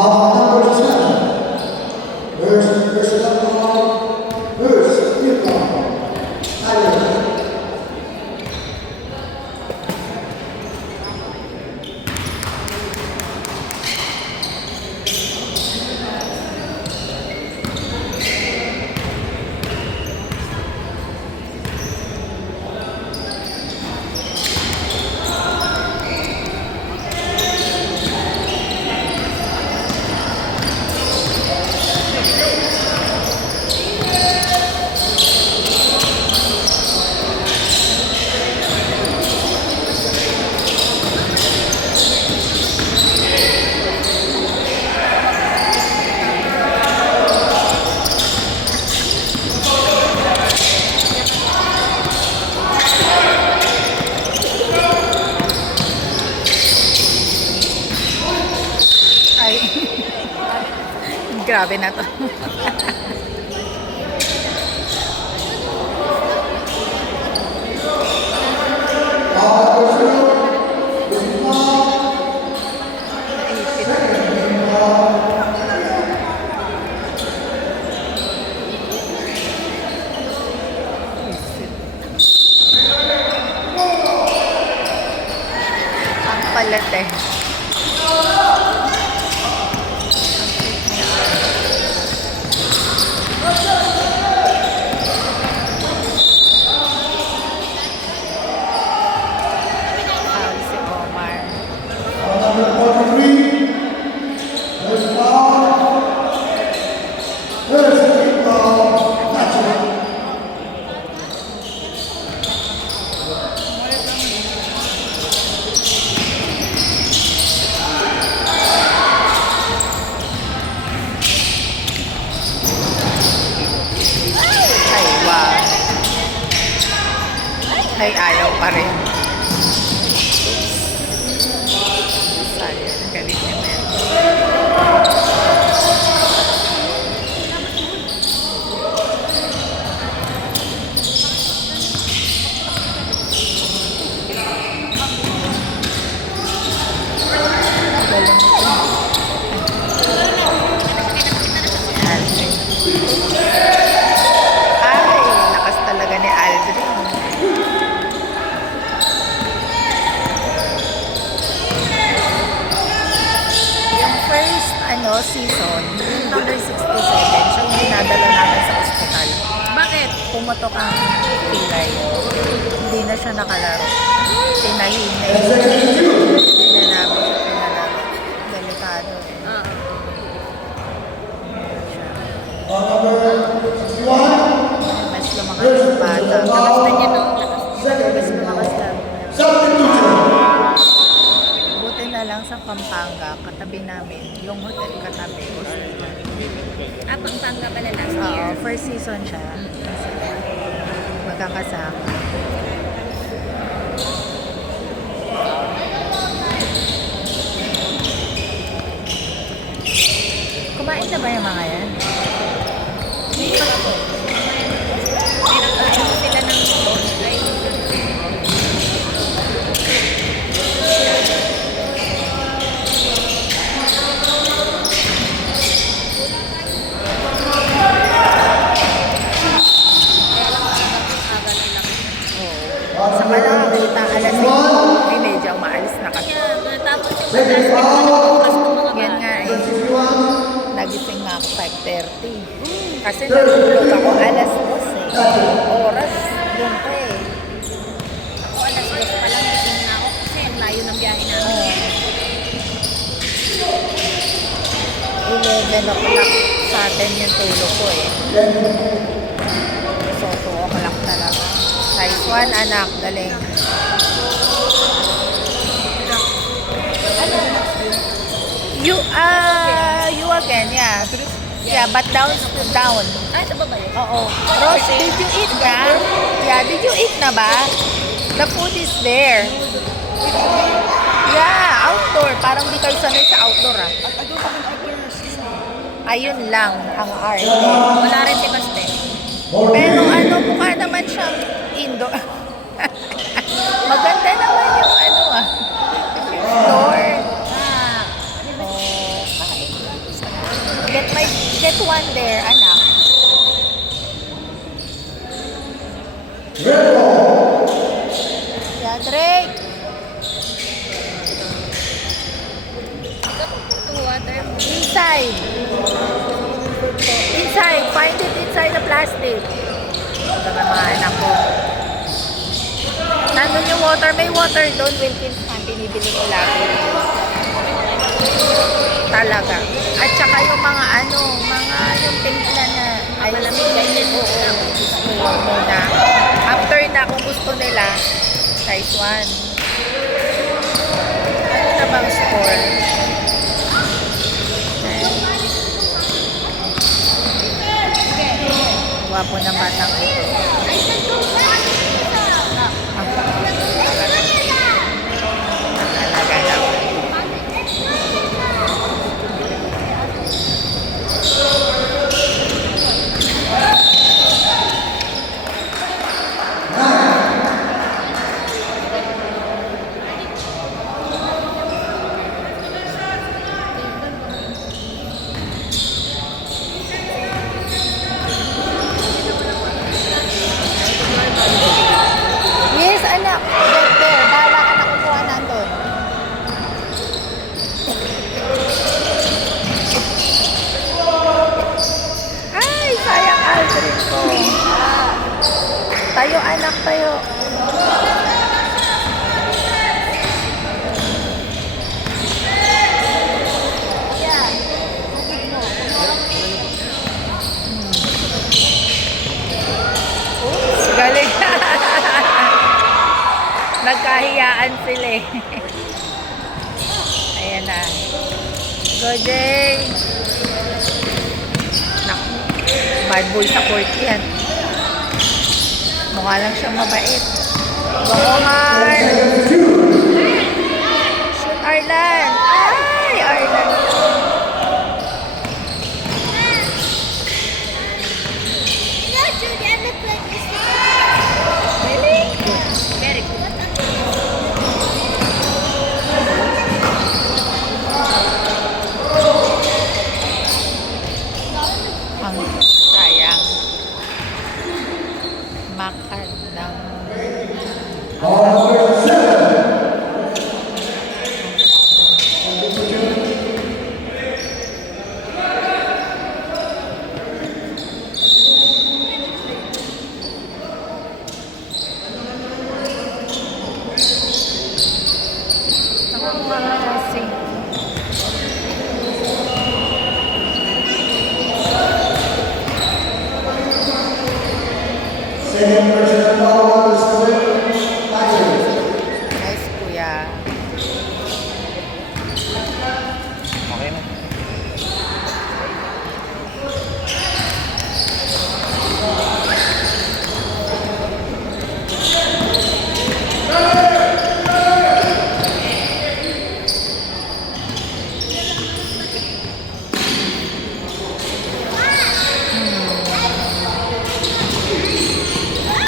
Number 10. First number, first Vietnam. Thailand. Ay, grabe na to. Ang palat eh. Si Omar. Number 43. First foul. First Vietnam. National. Ay, wow. Ay, ayaw pa rin. Sayang, galit niya na yan. Galing ito. Aldrin. Ay, lakas talaga ni Aldrin. Yung first season, number 67, siya yung dinadala namin sa ospital. Bakit? Pumutok ang pilay. Hindi na siya nakalaro. Tinahinay. Hindi na namin siya pinalaro. Delikado eh. Number 61. Mas lumakas yung bata. Lakas na niya, no? Mas lumakas lang. Substitution. Buti na lang sa Pampanga, katabi namin, yung hotel katabi. Pampanga pala last year. Oo, first season siya. Magkakasama. Kumain na ba yung mga yan? Pinagkain sila ng ay, aga ng laki. Sa Malakita, alas 5, ay medyo maalis na kasi. Yeah, tapos yung pagkasal bukas ng mga Yan nga eh. 61. Nagising nga ako 5:30. Kasi natulog ako alas 2 eh. Oras, doon pa eh. Ako alas 2 pa lang gising na ako kasi ang layo ng biyahe namin. 11 o'clock sa atin yung tulog ko eh. So, 2 o'clock talaga. Size 1, anak, galing. You again, yeah. Yeah, but down. Ay, sa baba yun? Oo. Rose, did you eat na? Yeah, did you eat na ba? The food is there. Yeah, outdoor. Parang di kayo sanay sa outdoor ah. Ayun lang ang art. Wala rin si Baste. Pero mukha naman siyang indoor. Maganda naman yung yung store. Ah, Oh, kain. water. May water doon. Wilkins fan, binibili ko lagi. Talaga. At saka yung mga yung timpla na ay malamig ganyan. Oo. Huwag muna. After na, kung gusto nila, size 1. Ano na bang score? Gwapo ng batang ito. Talaga naman. Yes, anak. There. Bahala ka na kukuha nandun. Ay, sayang Aldrin ko. Tayo, anak, tayo. Oops, galing. Nagkahiyaan sila eh. Ayan na. Go, Jay. Naku, bad boy sa court yan. Mukha lang siyang mabait. Go, Omar. Shoot, Arlan. Ay, Arlan. Really? Very good. Ang sayang. Makan ng kasi. Second person involved is Patrick. Nice, kuya. Okay na.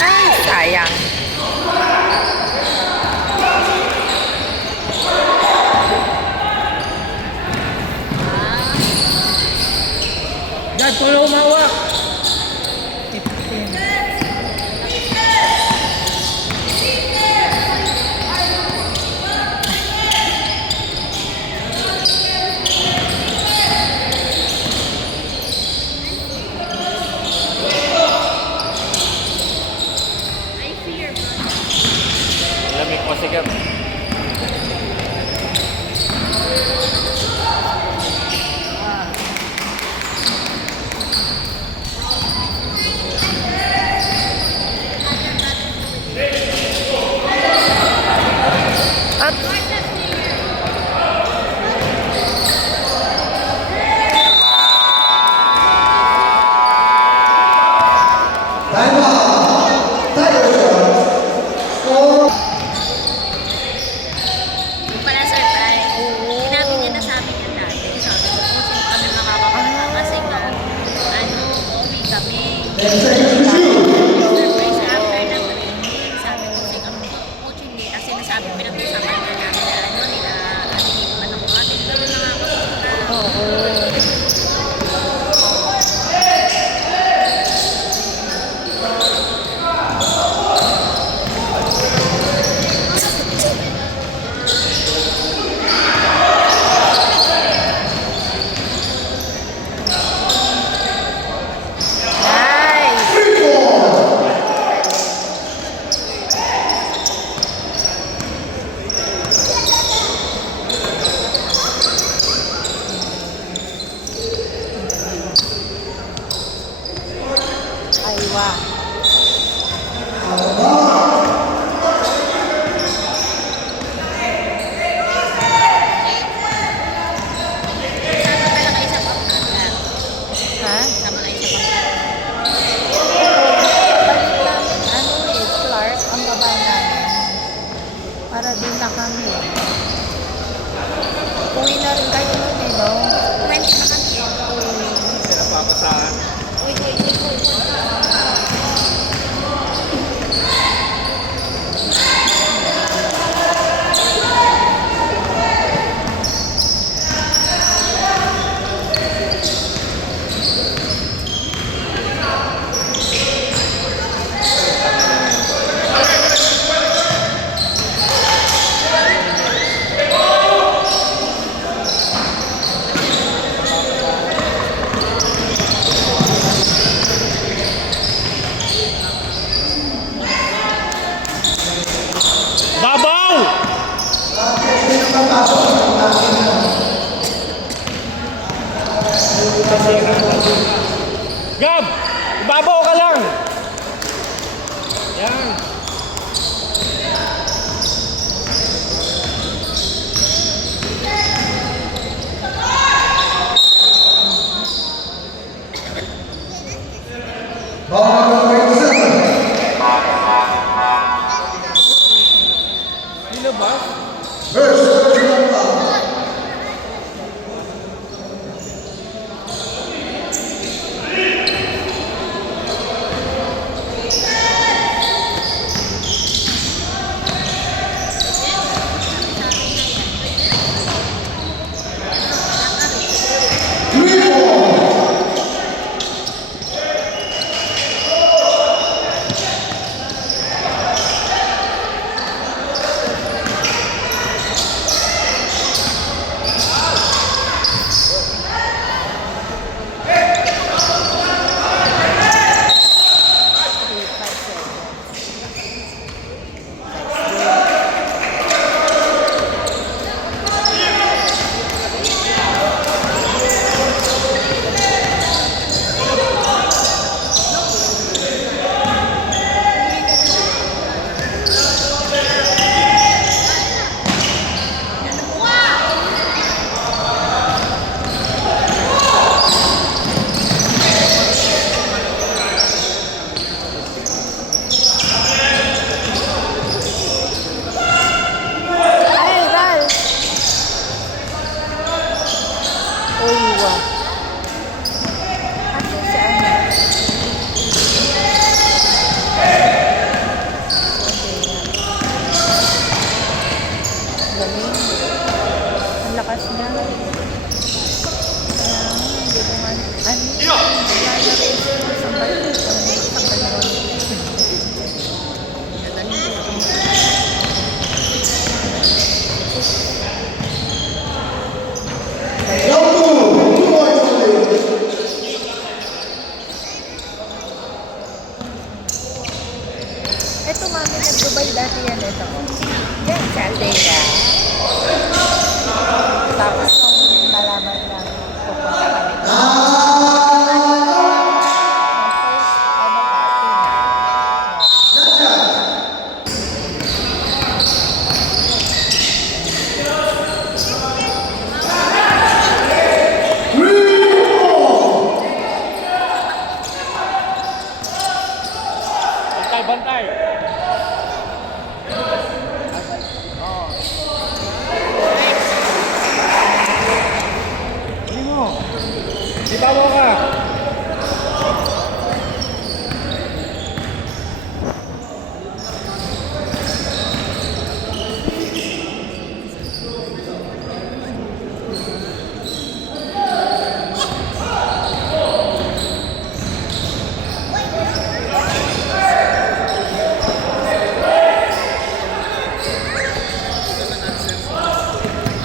Ay, sayang. Dad, tulong umawak! 15. I fear. Lamig po sigap. Up. Time out. Tiger shots. Score. Yung pala surprise. Sinabi niya na sa amin yan dati. Sabi ko, kung sino kami makakapunta. Kasi nga, uwi kami. 10 seconds to shoot. Surprise after ng training. Sabi ko, sige, coaching day. Kasi nasabi, pinag-usapan na namin na nila, manong atin. Gano'n na nga ako. Oo. Nice. namin. Para din na kami. Uwi na rin kayo nun eh, no? 20 na kami eh. Kasi napapasahan. Uy, uy, uy, uy. Babaw! Gab! Babaw ka lang! Yan. Ball number 27. Sino ba? First personal foul. Three ball. Ay, Ral! Uy, wow. Ano si ano? Galing. Ang lakas niya. Kaya, hindi ko man, ano, wala na rin siya sa bayo. Sa bayo. Round 2. 2 points only. Ito, mami, nag-Dubai dati yan. Ito. Yan, si Aldea. Tapos, nung nalaman lang, pupunta kami. Ano pa, Bantay, bantay! Hindi mo. Di babaw ka.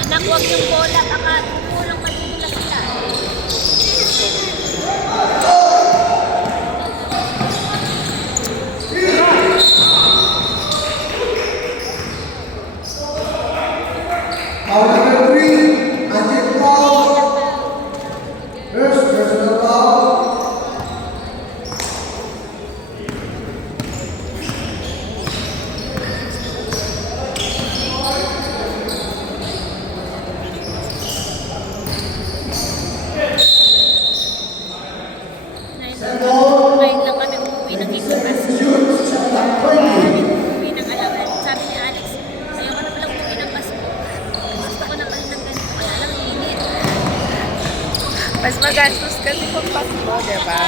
Anak, huwag yung bola. Baka kulang magigila sila. Foul number 3. Antique foul. First personal foul. Ngayon lang kami umuwi ng Igor. Shoots. Shot 20. Umuwi ng alam magastos kasi pag Pasko, di ba?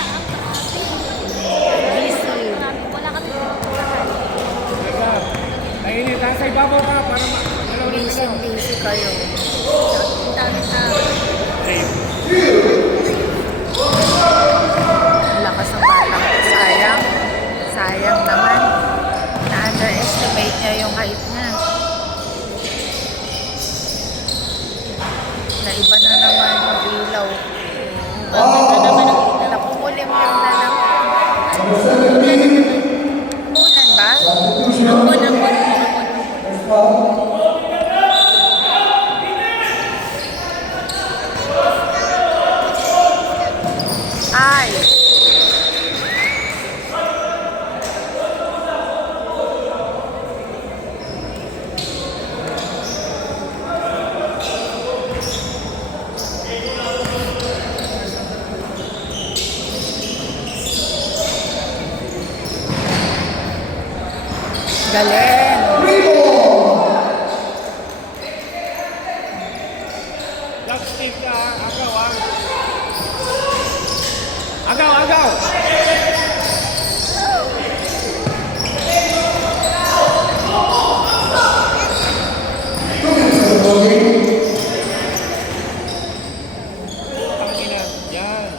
Busy. Wala kami Teka. Nainit. Nasa ibabaw ka para Busy kayo. ang dami tao. Ang lakas ng batang to. Sayang. Sayang naman. Na-underestimate niya yung height niya. Naiba na naman yung ilaw. Bakit na naman ang ilaw? Nakumulimlim na lang. Ulan ba? Ambon. Ay! Galing! Black stick ka. Agaw, ah. Agaw, agaw. Tangina. Yan.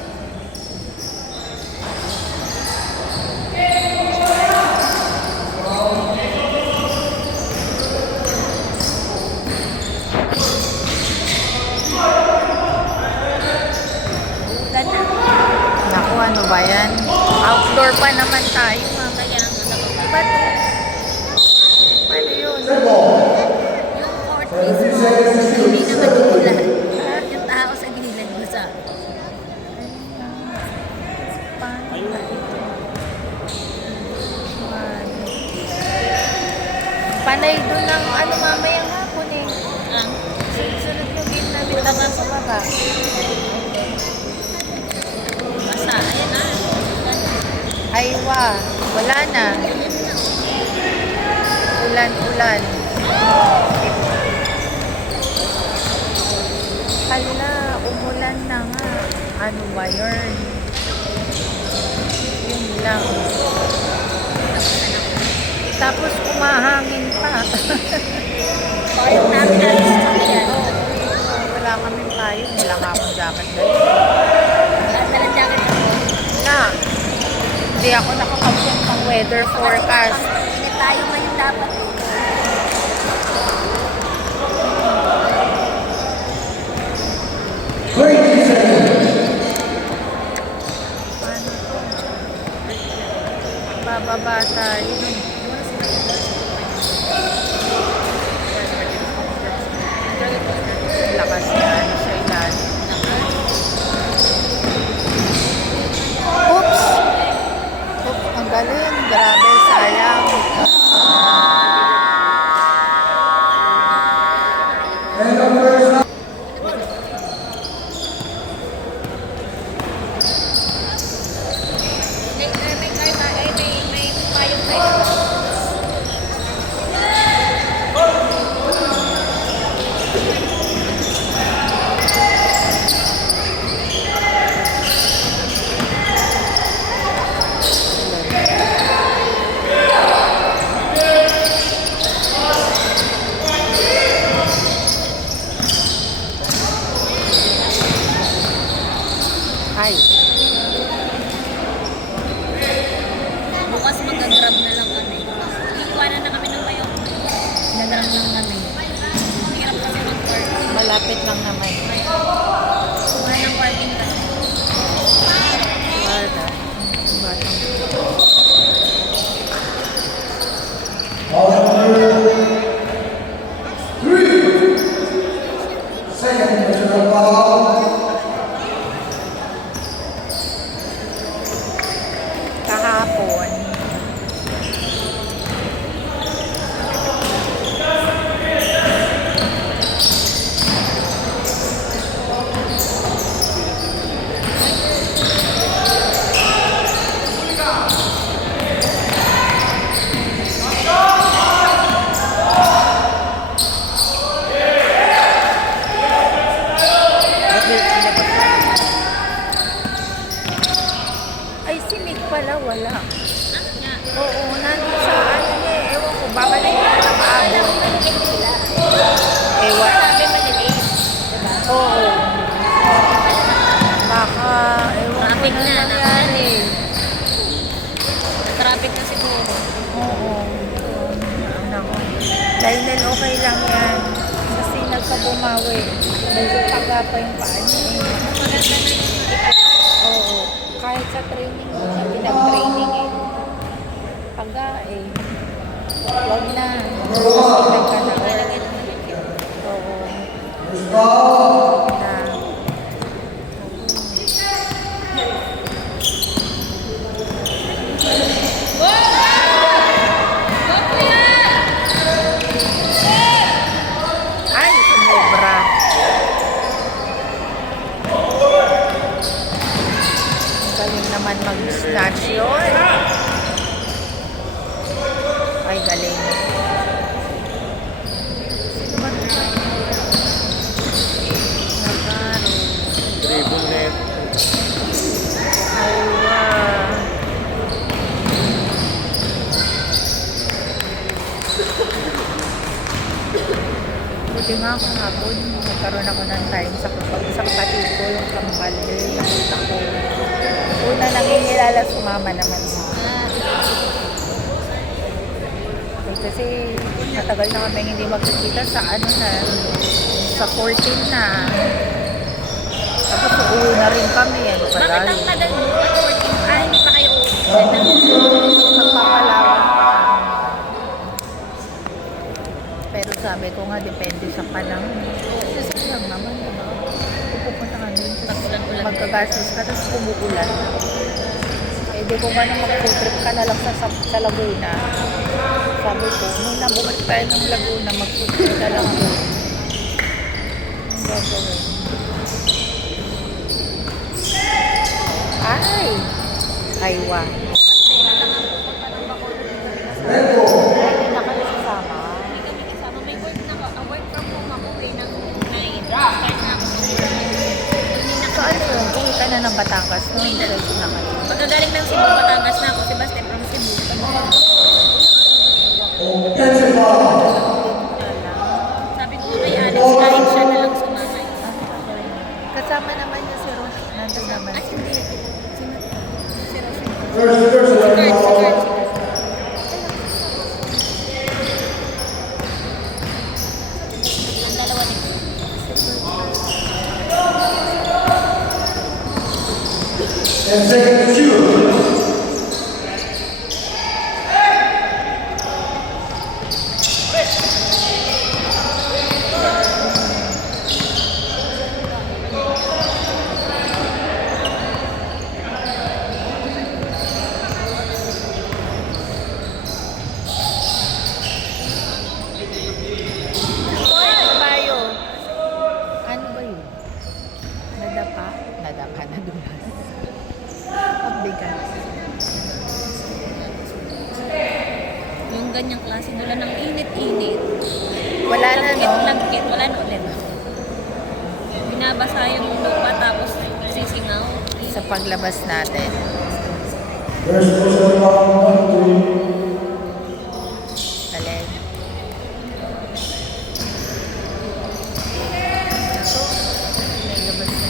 Ulan na. Naku, ano ba yan? Outdoor pa naman tayo, mama. Kaya nga nakapag- Ba't? Paano yun? Yung court mismo, hindi naman umulan. Yung tao sa gilid mo sa Panay doon ng ano mamayang hapon eh. ang Sunod yung game namin tapos sa baba. basa. Ayan na. Ay wala na. Ulan. Hala, umulan na nga. Ano ba yun? Yun lang. Tapos umahangin pa. Parang namin alis kami yan. Wala kaming payong. Wala nga akong jacket dahil. At nalang jacket ako. Na, hindi ako nakakapag pang weather forecast. Ingat tayo ngayon dapat. Paano to? Bababa tayo. Lakas na ano sa ilan. Oops! Oops, ang galing. Grabe, sayang. May payong tayo. Ay, Bukas mag-grab na lang kami. Iiwanan na kami ng payong. nagrang lang kami. Hirap kasi mag-park. Malapit lang naman. Wala ng parking kasi. Wala. Batang. Second national foul. Kahapon, Lionel, okay lang yan. Kasi nagkabumawi. Medyo pagapa yung paan niya eh. Maganda na yun. Oo. Kahit sa training, siya pinag-training eh. Paga eh. Huwag na. Kasi nagkanawa. Malagay naman yung cute. Oo. First ball. Na. Ay, sumobra. Ang galing naman mag-snatch yun. Ay, galing. Sino ba ito? Nagaro. Dribble net. Ay, wow. Buti nga kahapon, nagkaroon ako ng time sa kapatid ko, yung kambal din, nakita ko. Una nangingilala, sumama naman siya. Eh, kasi matagal na kami hindi magkikita sa ano na, sa 14 na. Tapos uuwi na rin kami, ano Bakit tagal. ang tagal mo? At 14? Ah, hindi pa kayo uuwi. Magpapalawan pa. Pero sabi ko nga, depende sa panahon. Kasi sayang naman, diba? Pupunta ka dun, Pag-ulan-ulan. magkagastos ka, tapos umuulan. Eh, di ko ba na mag-food trip ka na lang sa Laguna. Sabi ko, nung nabumalik tayo ng Laguna, mag-food trip na lang doon. Ang gagawin. Ay! Aywa. Red ball. Ay, hindi na kami sasama. Hindi kami kasama. May work na work from home ako eh ng 9. Start na ako. Hindi na So ano yun? Uwi ka na ng Batangas no? Diretso na kayo. Pagkagaling ng Cebu, Batangas na ako. Si Basti from Cebu. Offensive ball. Sabi ko kay Alex, kahit siya na lang sumama. Kasama naman niya si Rosh. Nandun naman Ay, siya. hindi. Sino? Si Rosie. First Si red Kurt, si ball. Kurt. Ang dalawa din. 10 seconds to shoot. Hoy, kabayo! Ano ba yun? Nadapa? Nadapa na dulas. Ang bigat. Yung ganyang klase nila ng init-init. Wala na, no? Lagkit, wala na ulit. Binabasa yung lupa tapos sisingaw. Sa paglabas natin. First person round 1-3. Alin. Ito. May labas na.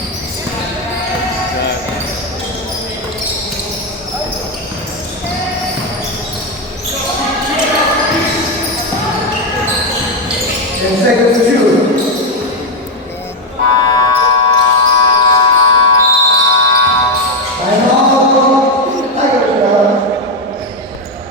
Ten seconds to shoot. Time out. Tigers ball.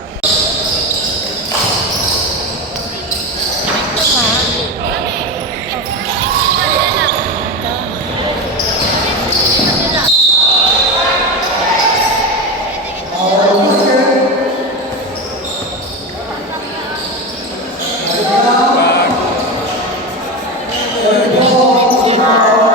Red ball.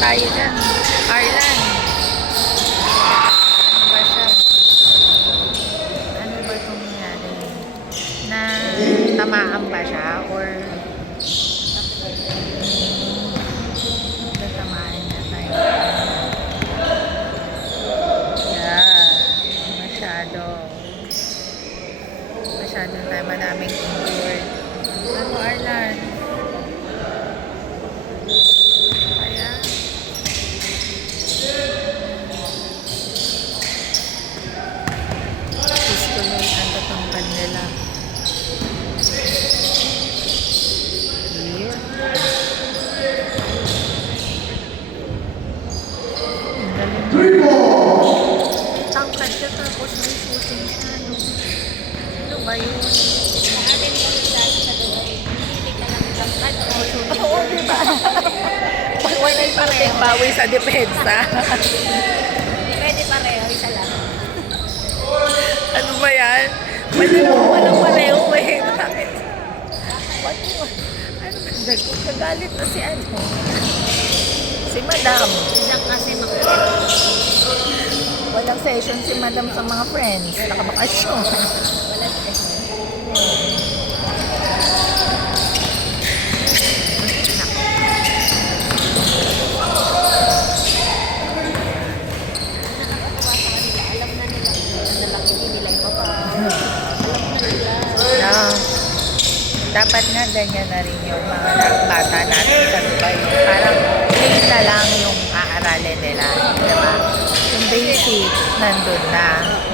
tayo dyan. Arlan. Ano ba siya? Ano ba itong nangyari? Na tamaan ba siya? Or tatamaan na tayo? Yeah. Masyado tayo. Madaming injured. Ano, Arlan? Kaya? Gusto mo ang tatangkad nila. Here. Ang galing. Three balls. Tangkad siya tapos may shooting siya. Ano ba yun? Atin ko dahil sa doon. Hindi ka lang tangkad o shooting. Oo, diba? Wala yung shooting bawi sa depensa. Pwede pareho, isa lang. Ano ba yan? Pwede naman walang pareho eh. Bakit? Ano ba? Kagalit na si ano? Si Madam. Isang kasi makulit. Walang session si Madam sa mga friends. Nakabakasyon. Wala stress. Nakakatawa sa kanila. Alam na nila. Ang lalaki nila ipapa. Alam na nila. Na, dapat nga ganyan na rin yung mga bata natin sa Dubai. Parang ngayon na lang yung aaralin nila. Diba? Yung basic, nandun na.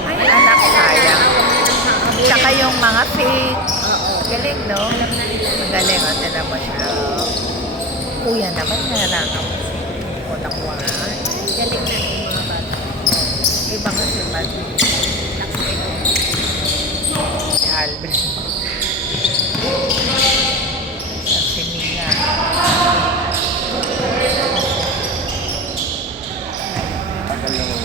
Ay, anak, sayang. Tsaka yung mga faith. Galing, no? Magaling, o, tinan mo siya. Kuya naman, nanakam. O, nakuha nga. Galing na ng mga bata. Iba kasi man. Si Albert. Si Mina. Tagal naman.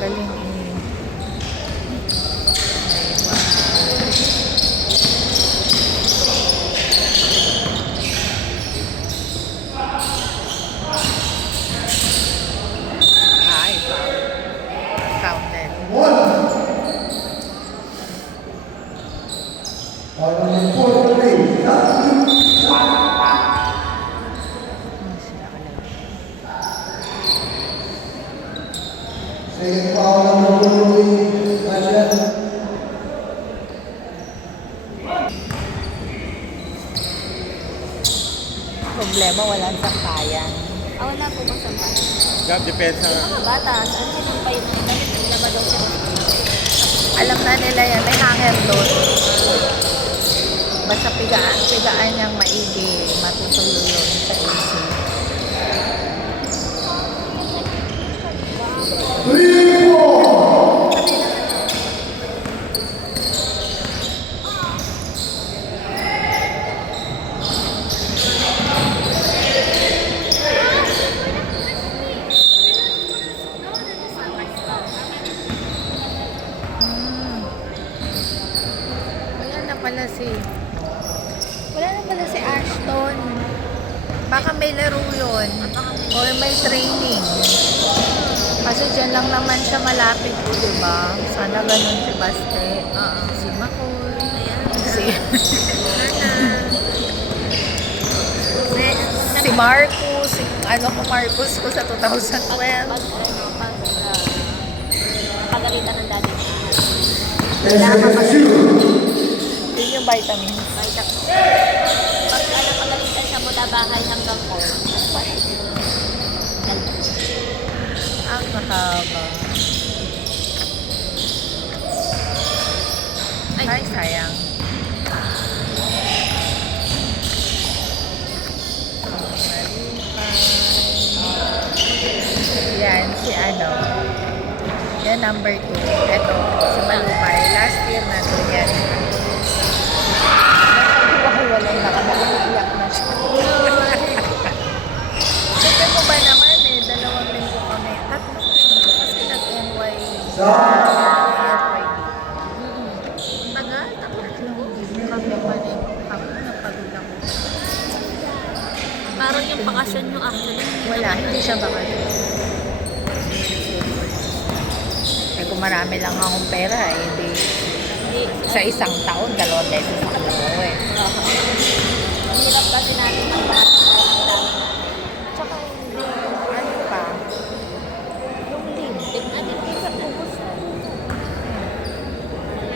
Galing eh. Ay, wow. Counted. One. On the fourth base, that's two. Second foul number 1, Majan. Problema, walang sangkayan. Wala po bang sampay? Gab, depensa. Mga bata, saan sinampay mo? Dahil nila ba daw siya? Alam na nila yan, may hanger doon. Basta pigaan niyang maigi, matutuloy yun sa AC. Three balls. Wala na pala si Ashton. Baka may laro yun. Or may training. Kasi dyan lang naman siya malapit po, diba? Sana ganun si Baste. Si Makoy. Si... si Marcos. Si, ano ko Marcos ko sa 2012. Pagalitan ng daddy. And second shoot. Yun yung vitamins. Pag pagalitan siya mula bahay hanggang hall. Ang mahaba. Ay, sayang. Yan, si ano. Yan, number 2. Ito, si Malupay. Last year na ito yan. Walang nakabalik. Iyak na siya. sabi ko na yung hapon na pagod ako. Parang yung bakasyon nyo actually. Wala, hindi siya bakasyon. Eh kung marami lang akong pera, eh, hindi. Hindi. Sa isang taon, 2 beses ako umuwi. Ang hirap kasi natin magpapakasyon. Tsaka hindi, ano pa, yung leave. Hindi sa ubos na.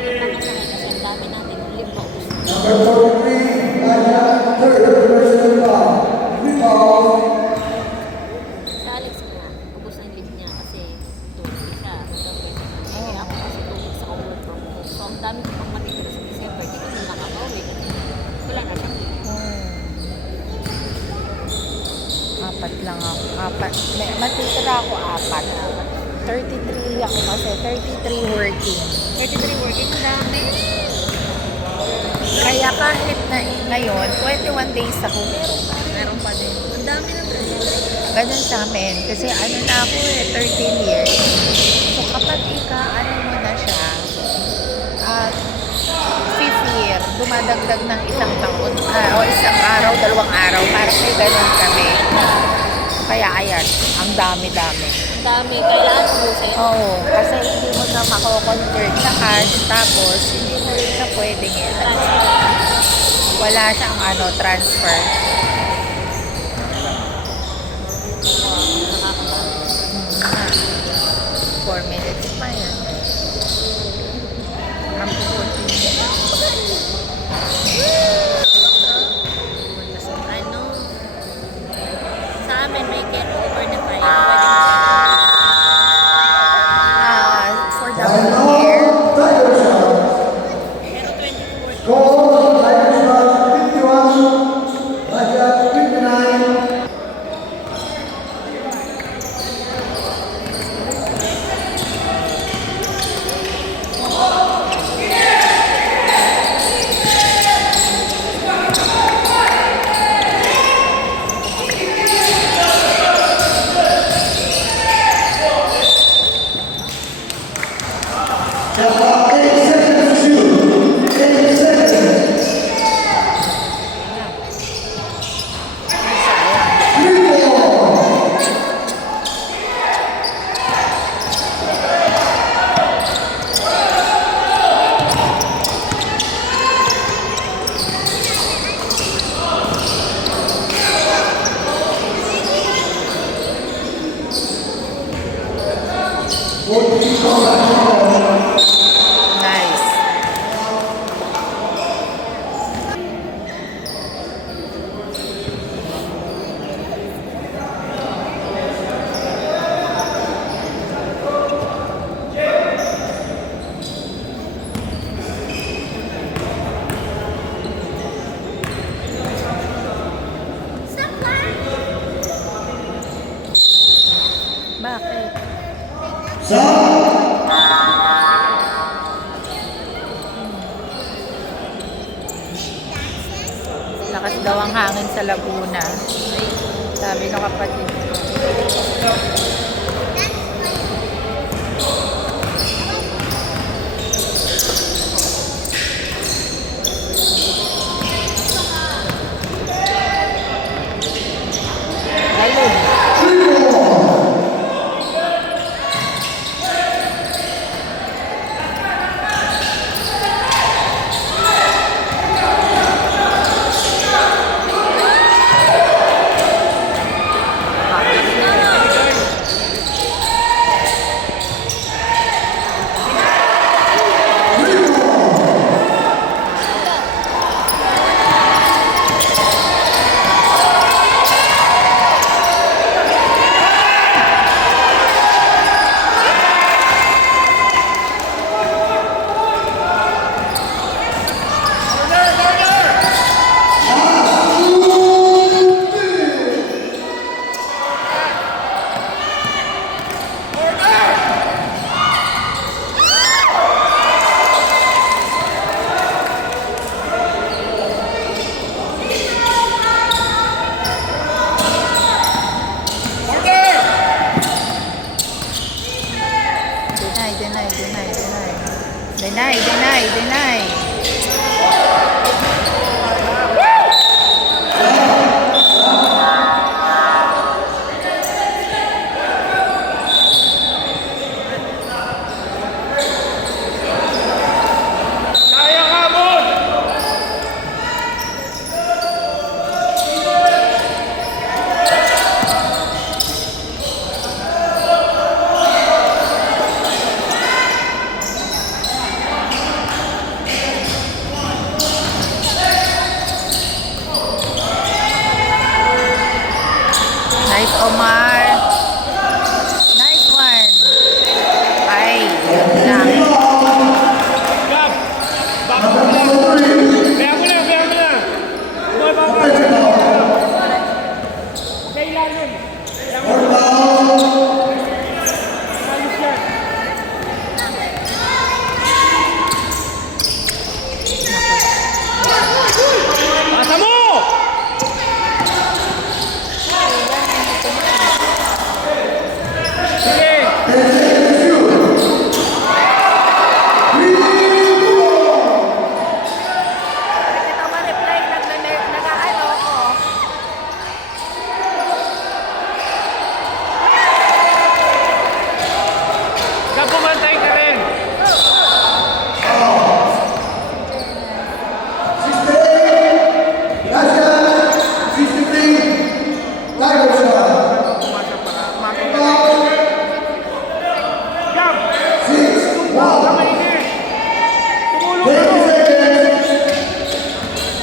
Nakasakit kasi ang dami natin ulit pa ubos. Number 43, Aya, third personal foul. Rebound. Sa Alex nga, ubos ang leave niya kasi tulog siya. Eh ako kasi tulog sa work from home. So ang dami ko pang matitira sa December. Hindi ko na nakakauwi kasi wala na siyang leave. Apat lang ako. Matitira ako 4. 33 ako kasi 33 working. 33 working, ang dami. Kaya kahit na ngayon, 21 days ako, Meron pa din. Ang dami na ganun sa amin. Kasi ano na ako 13 years. So kapag ano mo na siya, at 5th year, dumadagdag ng isang taon, o isang araw, 2 araw, parang may ganun kami. Kaya ayan, ang dami-dami. Ang dami. Kailangan ubusin. Oo, kasi hindi mo na mako-convert sa cash, tapos hindi mo rin siya pwedeng wala siyang transfer. Nakakatawa. 4 minutes pa yan. Ang pupunti niya. Ano? Sa amin may get over na 5. For the whole year, Tiger shot. Pero 24. Goal, Tiger shot, 51. Aya, 59. Just 8 seconds to shoot. 8 seconds. sayang. 3 ball. Nice. Bakit? Shot. Lakas daw ang hangin sa Laguna. Sabi ng kapatid. Ayun. 3 ball.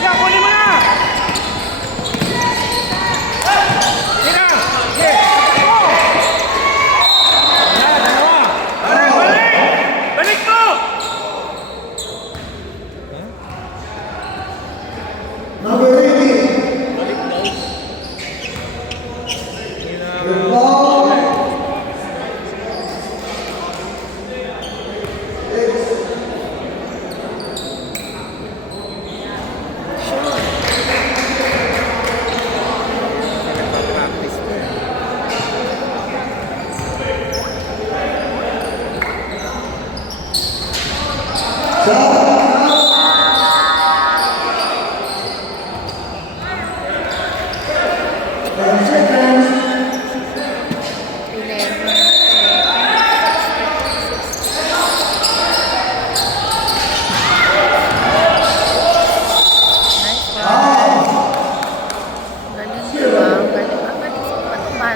Yan, kunin mo na! Yan na! Yes! Oh! Yan, dalawa! Balik! Balik mo! Number 80. The ball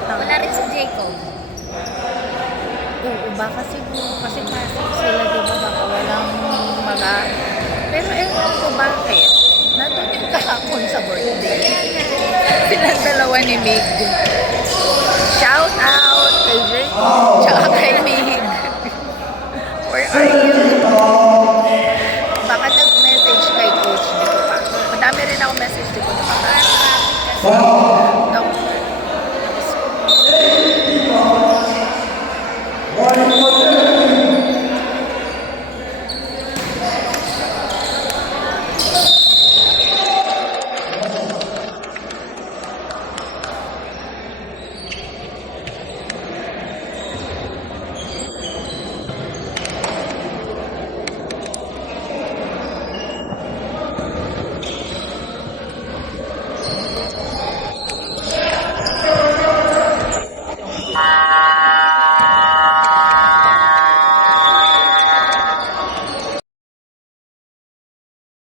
Wala rin si Jacob. Oo, baka siguro kasi pasok sila, di ba? Baka walang pero ewan ko bakit. Nandun yung kahapon sa birthday. Silang dalawa ni Mig. Shout out kay Jacob, tsaka kay Mig. Where are you? Baka nag-message kay Coach, di ko pa. Madami rin ako message, di ko na pa. foul.